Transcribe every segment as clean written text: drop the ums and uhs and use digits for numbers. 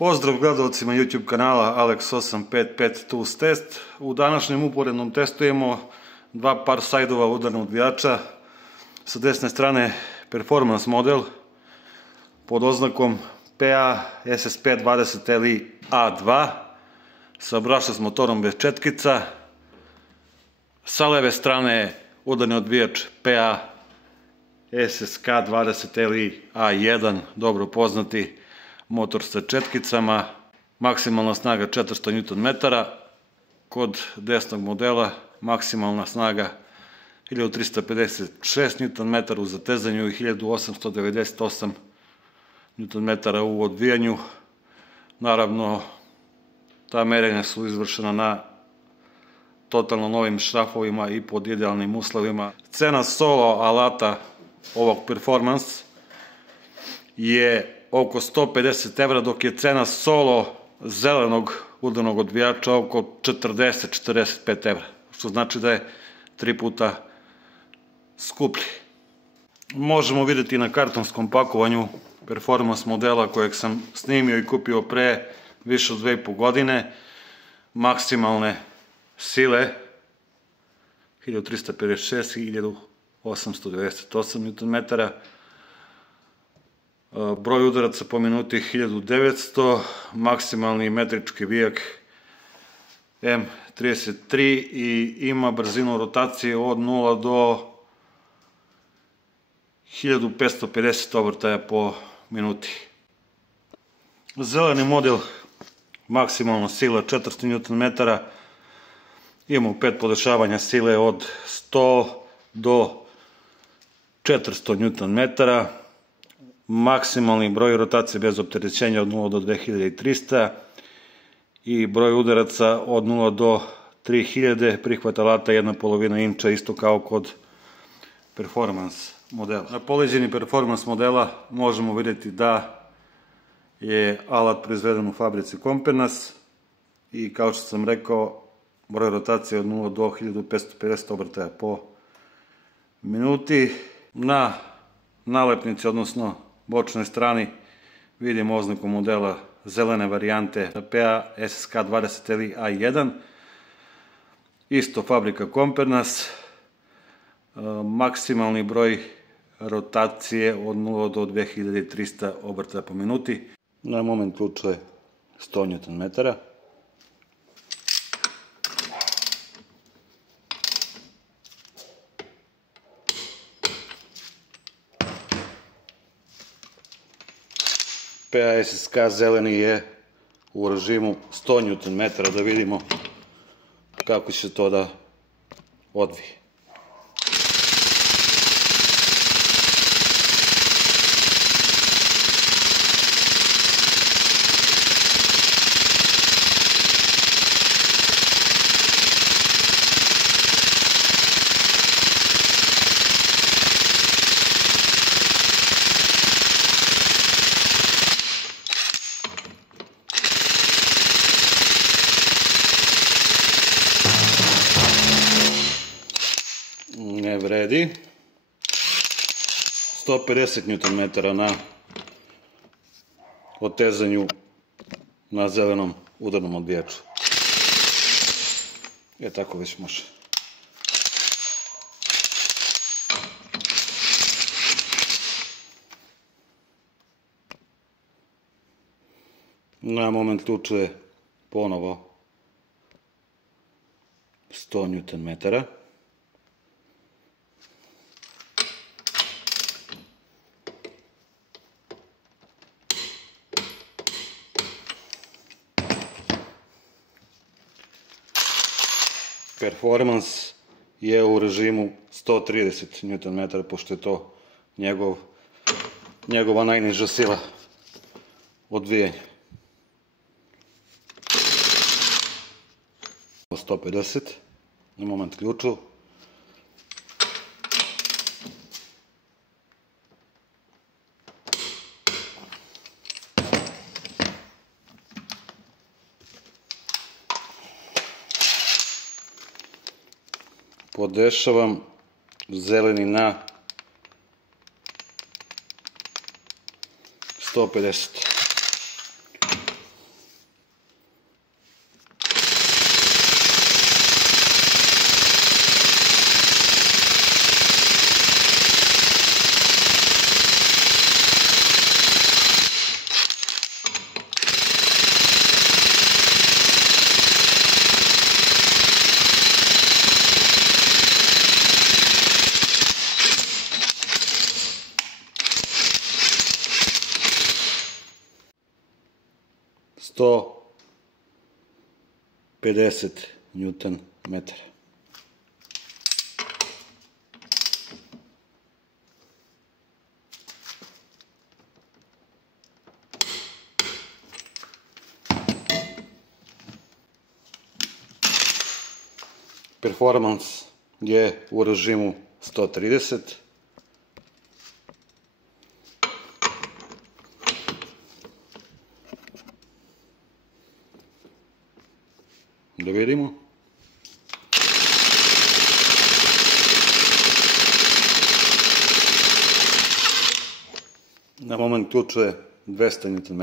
Pozdrav gledalcima YouTube kanala Alex855 Tools Test. U današnjem uporednom testu imamo dva par sajdova udarnog odvijača. Sa desne strane performance model pod oznakom PA SSP20 Li A2 sa brašna s motorom bez četkica. Sa leve strane udarni odvijač PA SSK20 Li A1, dobro poznati motor sa četkicama, maksimalna snaga 400 Nm, kod desnog modela maksimalna snaga 1356 Nm u zatezanju i 1898 Nm u odvijanju. Naravno, ta merenja su izvršena na totalno novim šrafovima i pod idealnim uslovima. Cena solo alata ovog performance je oko 150 evra, dok je cena solo zelenog udarnog odvijača oko 40-45 evra, što znači da je 3 puta skuplji. Možemo vidjeti na kartonskom pakovanju performance modela kojeg sam snimio i kupio pre više od 2,5 godine. Maksimalne sile 1356 i 1898 Nm. Broj udaraca po minuti 1900, maksimalni metrički vijak M33 i ima brzinu rotacije od 0 do 1550 obrtaja po minuti. Zeleni model, maksimalna sila 400 Nm, imamo 5 podešavanja sile od 100 do 400 Nm, maksimalni broj rotacije bez opterećenja od 0 do 2300 i broj udaraca od 0 do 3000, prihvat alata 1,5 inča, isto kao kod performance modela. Na poleđini performance modela možemo vidjeti da je alat proizveden u fabrici Kompernas i, kao što sam rekao, broj rotacije od 0 do 1550 obrtaja po minuti. Na nalepnici, odnosno bočnoj strani, vidimo oznaku modela zelene varijante PA SSK20 Li A1, isto fabrika Kompernas, maksimalni broj rotacije od 0 do 2300 obrtaja po minuti. Na moment ključa je 100 Nm. PA SSK zeleni je u režimu 100 Nm, da vidimo kako će to da odvije. Ne vredi. 150 Nm na otezanju na zelenom udarnom odvijaču. Tako već može. Na moment ključa je ponovo 100 Nm. Performance je u režimu 130 Nm, pošto je to njegova najniža sila odvijanja. 150 na moment ključu. Podešavam zeleni na 150. 150 Nm. Performans je u režimu 130. Da vidimo. Na moment ključuje 200 Nm.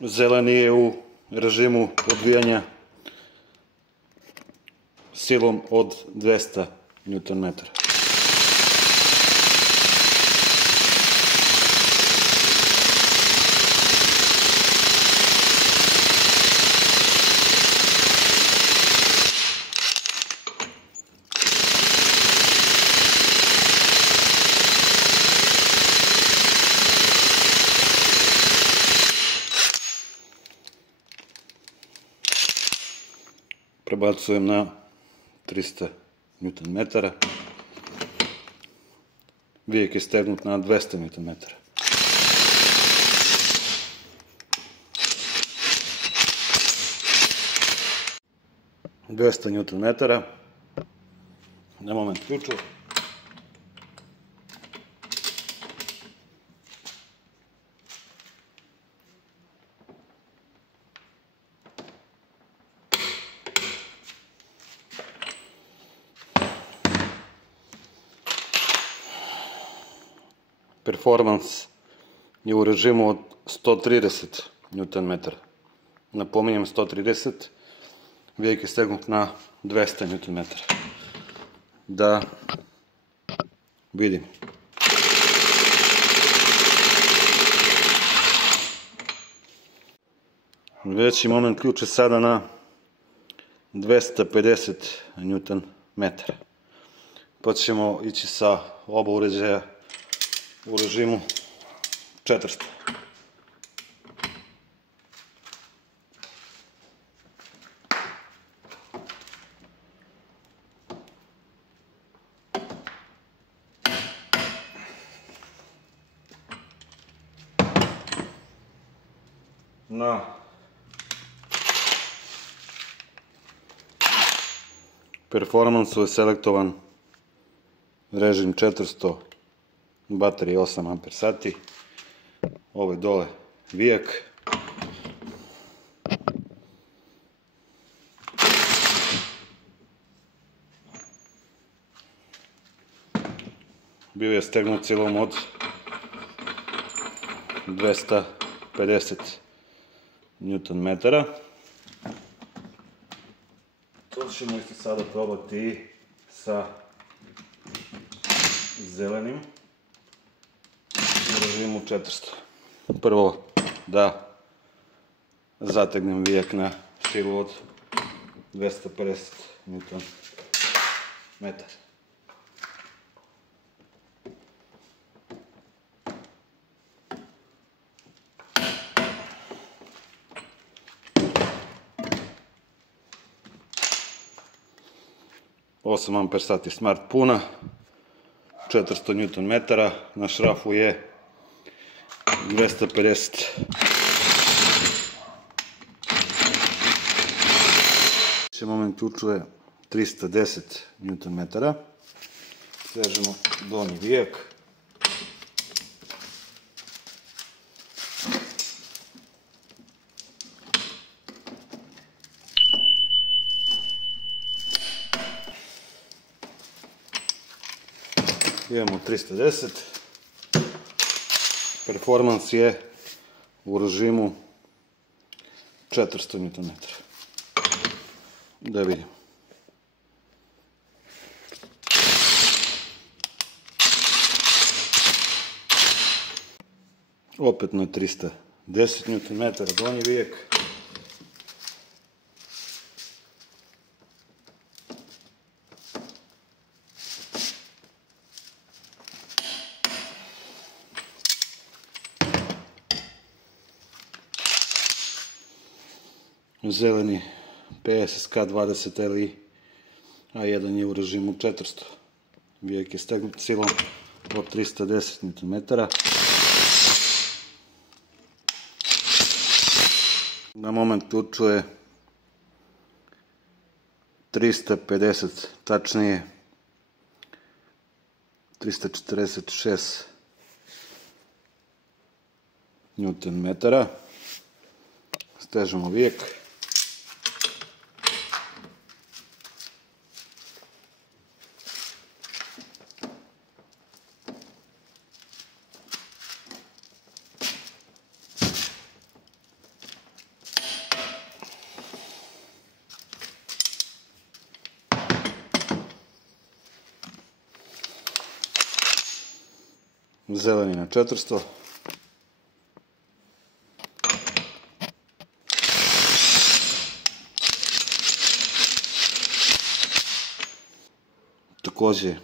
Zeleni je u režimu odvijanja silom od 200 Nm. Prebacujem na 300 Nm. Vijek je stegnut na 200 Nm. Nm. Na moment ključu. Performans je u režimu od 130 Nm. Napominjem 130, vijek je stegnut na 200 Nm. Da vidim. Veći moment ključe sada na 250 Nm. Pa ćemo ići sa oba uređaja u režimu 400. Na performansu je selektovan režim 400, baterija 8 Ah. Ovo je dole vijek. Bio je stegnut silom od 250 Nm. To ćemo isto sada probati sa zelenim u režimu 400. Prvo da zategnem vijek na silu od 250 Nm. 8 Ah smart puna, 400 Nm, na šrafu je 250. Moment ključuje 310 Nm. Svežemo donji vijek. Imamo 310. Performans je u režimu 400 Nm. Da vidim. Opet na 310 Nm donji vijek. Zeleni PSSK 20 Li, a jedan je u režimu 400. Vijek je stegnut silom od 310 Nm. Na moment ključu je 350, tačnije 346 Nm. Stežemo vijek. Zeleni na 400. Također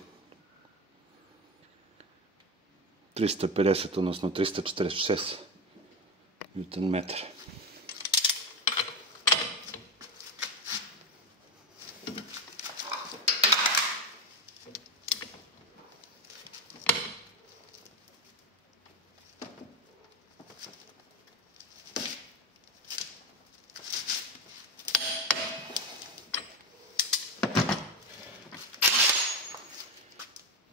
350, odnosno 346 Nm.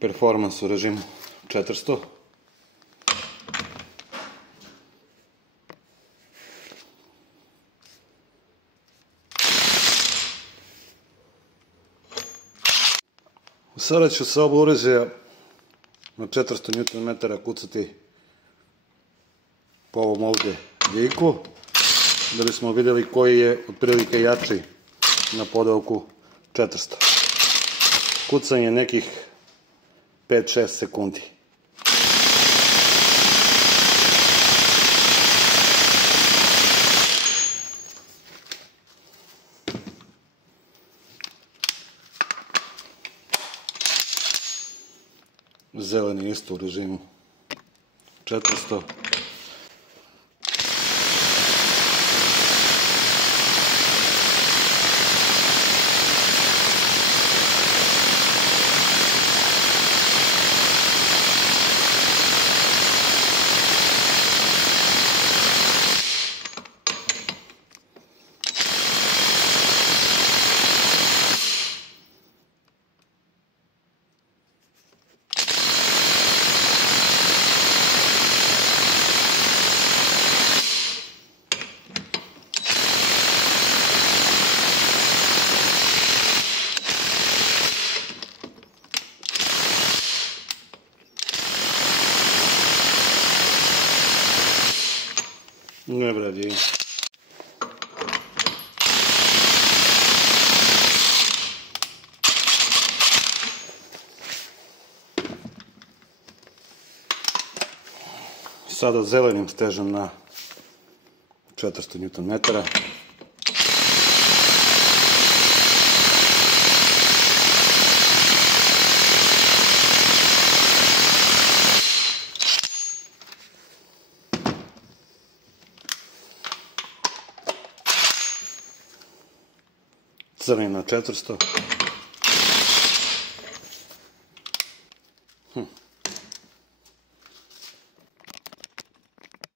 Performans u režimu 400. Sada ću sa oba uređaja na 400 Nm kucati po ovom ovdje vijku, da bismo vidjeli koji je otprilike jači na podavku 400. Kucanje nekih 5-6 sekundi. Zeleni isto u režimu 400. Ne bradi. Sada zelenim stežem na 400 Nm. Crni na 400.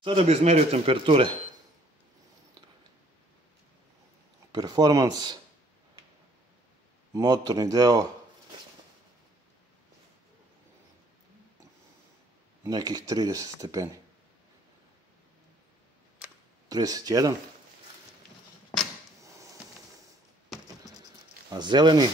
Sada bi izmerio temperature. Performans, motorni deo, nekih 30 stepeni. 31. A zeleni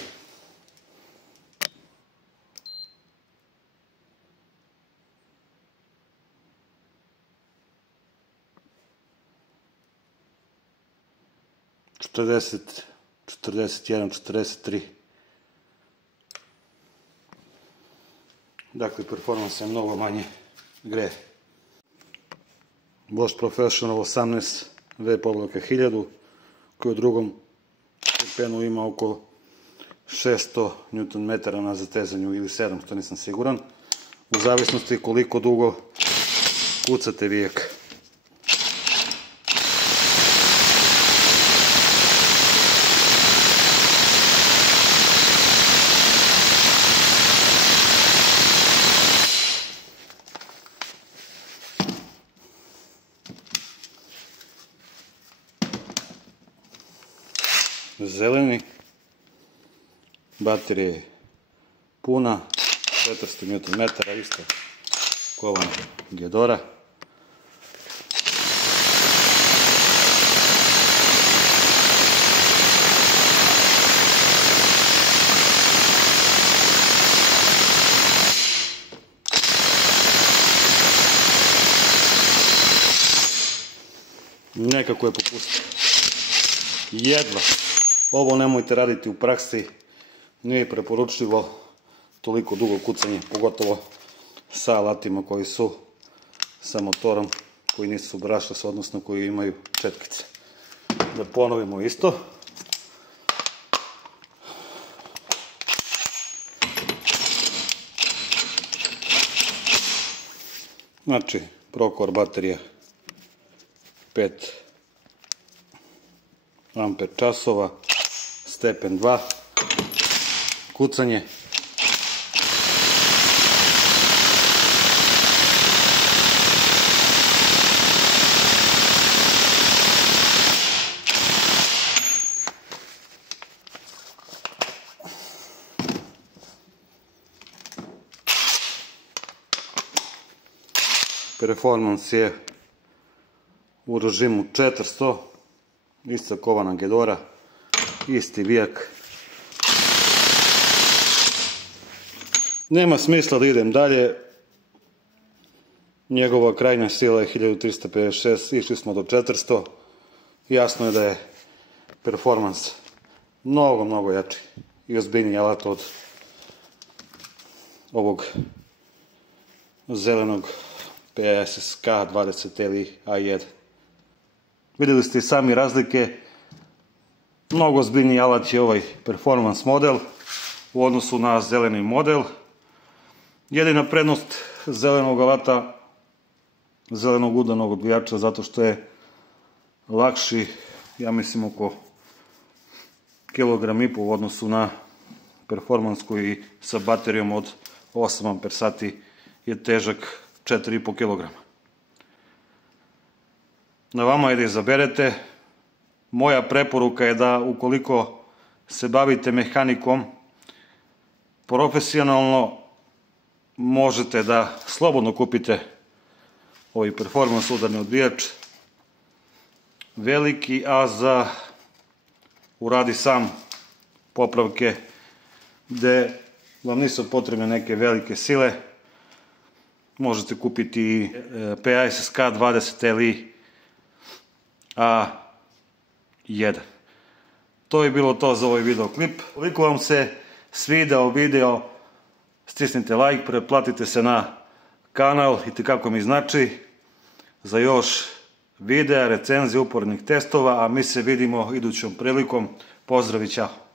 četrdeset, 41, 43. Dakle, performans je mnogo manje greje. Bosch Professional 18V/1000 koji u drugom stepenu ima oko 600 Nm na zatezanju ili 700, nisam siguran, u zavisnosti koliko dugo kucate vijek. Zeleni, baterija je puna, 400 Nm, isto kovana Gedora. Nekako je popustio. Jedva. Ovo nemojte raditi u praksi, nije preporučljivo toliko dugo kucanje, pogotovo sa alatima koji su sa motorom, koji nisu brushless, odnosno koji imaju četkice. Da ponovimo isto. Znači, Procore baterija 5 amper časova, stepen 2, kucanje. Performans je u režimu 400, ista kovana Gedora, isti vijak. Nema smisla da idem dalje, njegova krajnja sila je 1356, išli smo do 400, jasno je da je performans mnogo jači i ozbiljniji alat od ovog zelenog PASSK 20Li A1. Vidjeli ste i sami razlike, mnogo ozbiljniji alat je ovaj performance model u odnosu na zeleni model. Jedina prednost zelenog alata, zelenog udarnog odbijača, zato što je lakši, ja mislim oko 1,5 kg u odnosu na performans koji sa baterijom od 8 amper sati je težak 4,5 kg. Na vama je da izaberete. Moja preporuka je da ukoliko se bavite mehanikom profesionalno, možete da slobodno kupite ovaj performans udarni odbijač veliki, a za uradi sam popravke gde vam nisu potrebne neke velike sile, možete kupiti PASSK 20Li A1. To je bilo to za ovaj videoklip. Ukoliko vam se svidao video, stisnite like, pretplatite se na kanal, itekako mi znači, za još videa, recenzije, upornih testova, a mi se vidimo idućom prilikom. Pozdrav i ćao!